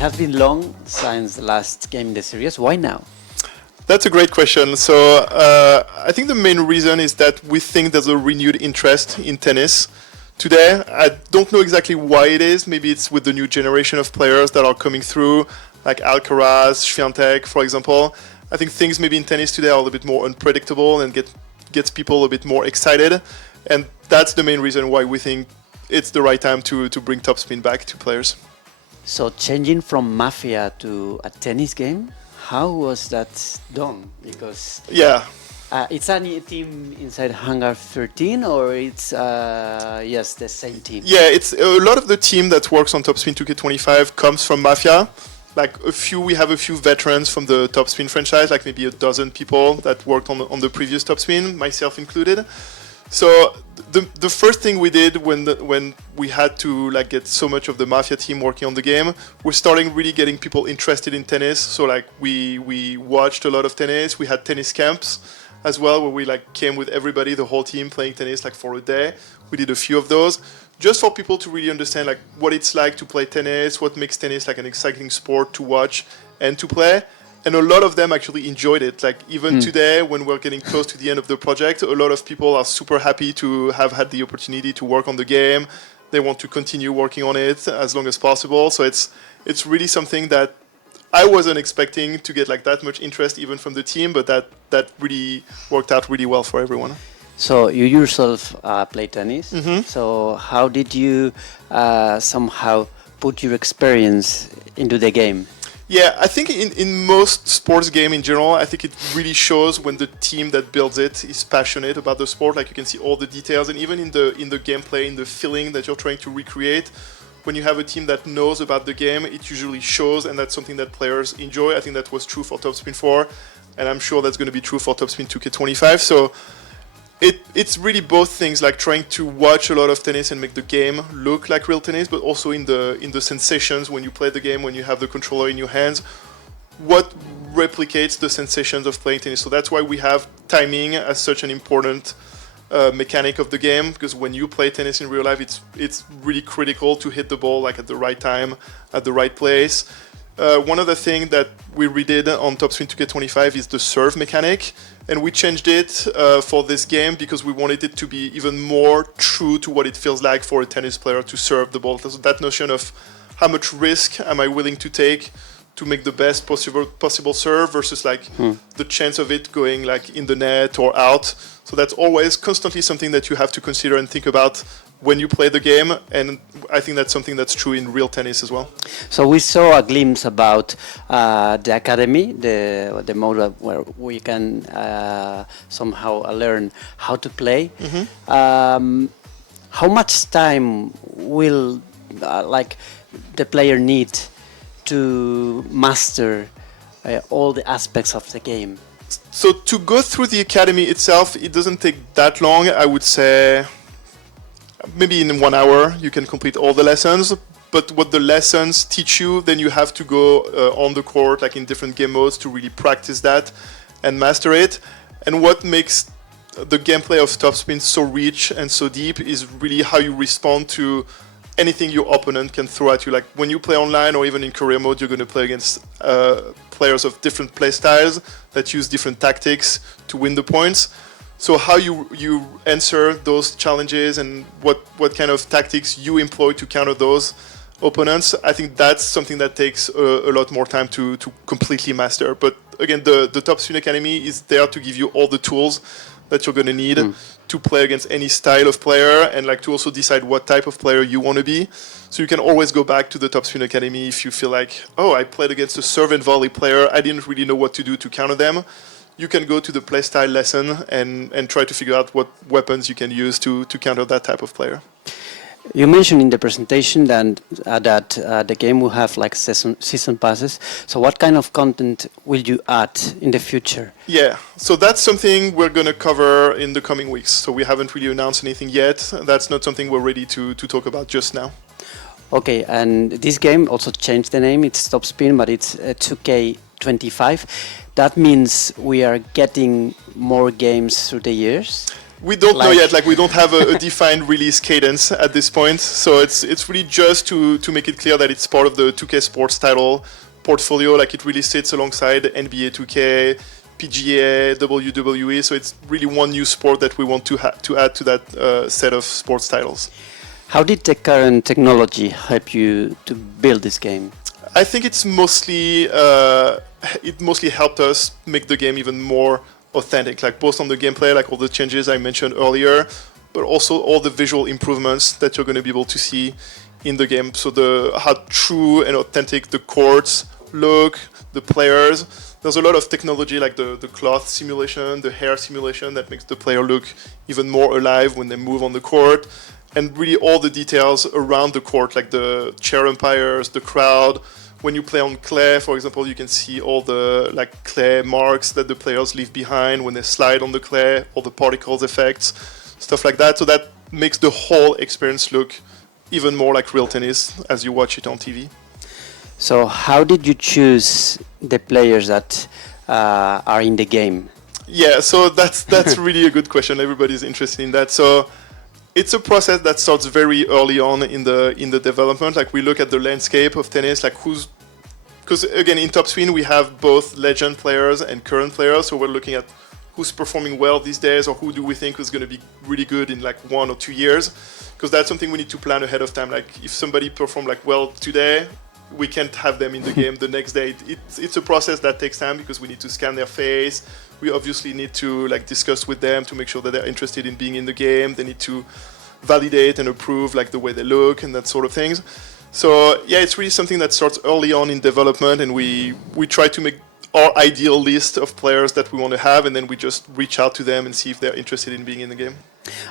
has been long since the last game in the series. Why now? That's a great question. So I think the main reason is that we think there's a renewed interest in tennis today. I don't know exactly why it is. Maybe it's with the new generation of players that are coming through, like Alcaraz, Swiatek, for example. I think things maybe in tennis today are a little bit more unpredictable and gets people a bit more excited. And that's the main reason why we think it's the right time to bring topspin back to players. So changing from Mafia to a tennis game, how was that done? Because it's a new team inside Hangar 13, or it's yes, the same team? Yeah, it's a lot of the team that works on Topspin 2K25 comes from Mafia. Like we have a few veterans from the Topspin franchise, like maybe a dozen people that worked on the previous Topspin, myself included. So the first thing we did when we had to like get so much of the Mafia team working on the game, we're starting really getting people interested in tennis. So like we watched a lot of tennis. We had tennis camps as well, where we like came with everybody, the whole team playing tennis like for a day. We did a few of those just for people to really understand like what it's like to play tennis, what makes tennis like an exciting sport to watch and to play. And a lot of them actually enjoyed it. Like even today, when we're getting close to the end of the project, a lot of people are super happy to have had the opportunity to work on the game. They want to continue working on it as long as possible. So it's really something that I wasn't expecting to get like that much interest even from the team, but that really worked out really well for everyone. So you yourself play tennis. Mm-hmm. So how did you somehow put your experience into the game? Yeah, I think in most sports game in general, I think it really shows when the team that builds it is passionate about the sport. Like you can see all the details, and even in the gameplay, in the feeling that you're trying to recreate, when you have a team that knows about the game, it usually shows, and that's something that players enjoy. I think that was true for Topspin 4, and I'm sure that's going to be true for Topspin 2K25. So it's really both things, like trying to watch a lot of tennis and make the game look like real tennis, but also in the sensations when you play the game, when you have the controller in your hands, what replicates the sensations of playing tennis. So that's why we have timing as such an important mechanic of the game, because when you play tennis in real life, it's really critical to hit the ball like at the right time, at the right place. One other thing that we redid on Topspin 2K25 is the serve mechanic, and we changed it for this game because we wanted it to be even more true to what it feels like for a tennis player to serve the ball. So that notion of how much risk am I willing to take to make the best possible serve versus like the chance of it going like in the net or out. So that's always constantly something that you have to consider and think about when you play the game, and I think that's something that's true in real tennis as well. So we saw a glimpse about the academy, the mode where we can somehow learn how to play. Mm-hmm. How much time will like the player need to master all the aspects of the game? So to go through the academy itself, it doesn't take that long. I would say maybe in 1 hour you can complete all the lessons, but what the lessons teach you, then you have to go on the court, like in different game modes, to really practice that and master it. And what makes the gameplay of Topspin so rich and so deep is really how you respond to anything your opponent can throw at you. Like when you play online or even in career mode, you're going to play against players of different play styles that use different tactics to win the points. So how you answer those challenges and what kind of tactics you employ to counter those opponents, I think that's something that takes a lot more time to completely master. But again, the Topspin Academy is there to give you all the tools that you're going to need to play against any style of player, and like to also decide what type of player you want to be. So you can always go back to the Topspin Academy if you feel like, oh, I played against a serve and volley player, I didn't really know what to do to counter them. You can go to the playstyle lesson and try to figure out what weapons you can use to counter that type of player. You mentioned in the presentation that the game will have like season passes. So what kind of content will you add in the future? Yeah, so that's something we're going to cover in the coming weeks. So we haven't really announced anything yet. That's not something we're ready to talk about just now. Okay, and this game also changed the name. It's Topspin, but it's 2K25. That means we are getting more games through the years? We don't know yet. Like we don't have a defined release cadence at this point. So it's really just to make it clear that it's part of the 2K Sports title portfolio. Like it really sits alongside NBA 2K, PGA, WWE. So it's really one new sport that we want to add to that set of sports titles. How did the current technology help you to build this game? I think it's mostly it mostly helped us make the game even more authentic, like both on the gameplay, like all the changes I mentioned earlier, but also all the visual improvements that you're going to be able to see in the game. So how true and authentic the courts look, the players. There's a lot of technology like the cloth simulation, the hair simulation that makes the player look even more alive when they move on the court. And really all the details around the court, like the chair umpires, the crowd. When you play on clay, for example, you can see all the like clay marks that the players leave behind when they slide on the clay, all the particles effects, stuff like that. So that makes the whole experience look even more like real tennis as you watch it on TV. So how did you choose the players that are in the game? Yeah, so that's really a good question. Everybody's interested in that. So it's a process that starts very early on in the development. Like we look at the landscape of tennis, like because again in Top Spin we have both legend players and current players. So we're looking at who's performing well these days, or who do we think is going to be really good in like 1 or 2 years. Because that's something we need to plan ahead of time. Like if somebody performed like well today, we can't have them in the game the next day. It's a process that takes time because we need to scan their face. We obviously need to like discuss with them to make sure that they're interested in being in the game. They need to validate and approve like the way they look and that sort of things. So yeah, it's really something that starts early on in development, and we try to make our ideal list of players that we want to have, and then we just reach out to them and see if they're interested in being in the game.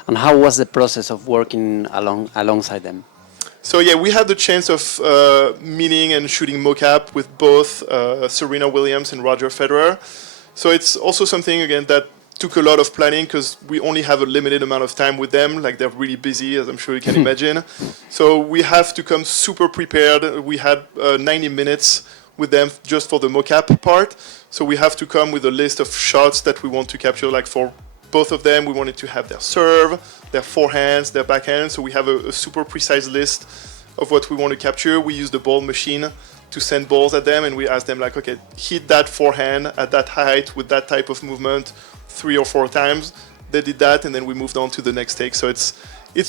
And how was the process of working alongside them? So yeah, we had the chance of meeting and shooting mocap with both Serena Williams and Roger Federer. So it's also something, again, that took a lot of planning because we only have a limited amount of time with them. Like they're really busy, as I'm sure you can imagine. So we have to come super prepared. We had 90 minutes with them just for the mocap part. So we have to come with a list of shots that we want to capture. Like for both of them, we wanted to have their serve, their forehands, their backhand. So we have a super precise list of what we want to capture. We use the ball machine to send balls at them, and we ask them like, okay, hit that forehand at that height with that type of movement 3 or 4 times. They did that, and then we moved on to the next take. So it's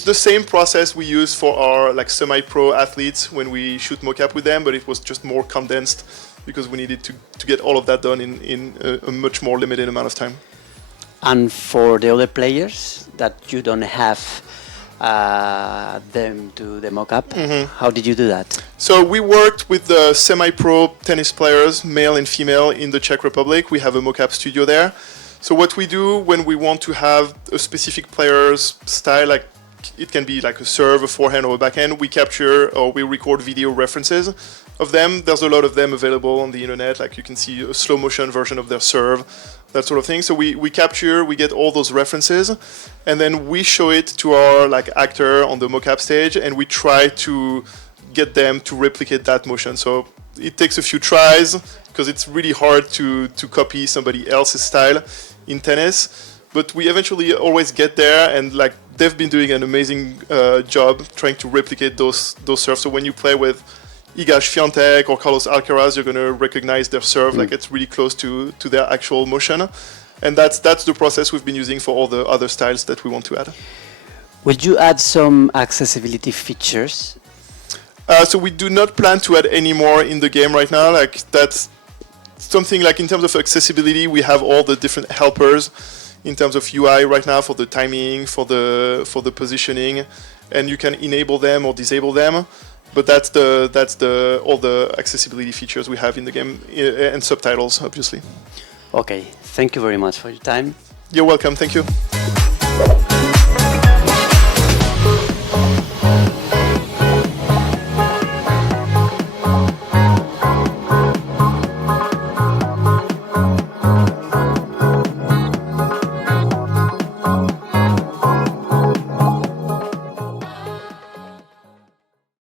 the same process we use for our like semi-pro athletes when we shoot mocap with them, but it was just more condensed because we needed to get all of that done in a much more limited amount of time. And for the other players that you don't have them to the mocap, how did you do that? So we worked with the semi-pro tennis players, male and female, in the Czech Republic. We have a mocap studio there. So what we do when we want to have a specific player's style, like it can be like a serve, a forehand, or a backhand, we capture or we record video references of them. There's a lot of them available on the internet. Like you can see a slow motion version of their serve, that sort of thing. So we capture, we get all those references, and then we show it to our like actor on the mocap stage, and we try to get them to replicate that motion. So it takes a few tries because it's really hard to copy somebody else's style in tennis, but we eventually always get there, and like they've been doing an amazing job trying to replicate those serves. So when you play with Iga Świątek or Carlos Alcaraz, you're going to recognize their serve, like it's really close to their actual motion. And that's the process we've been using for all the other styles that we want to add. Will you add some accessibility features? So we do not plan to add any more in the game right now. Like that's something like in terms of accessibility, we have all the different helpers in terms of UI right now for the timing, for the positioning, and you can enable them or disable them. But that's all the accessibility features we have in the game, and subtitles, obviously. Okay, thank you very much for your time. You're welcome. Thank you.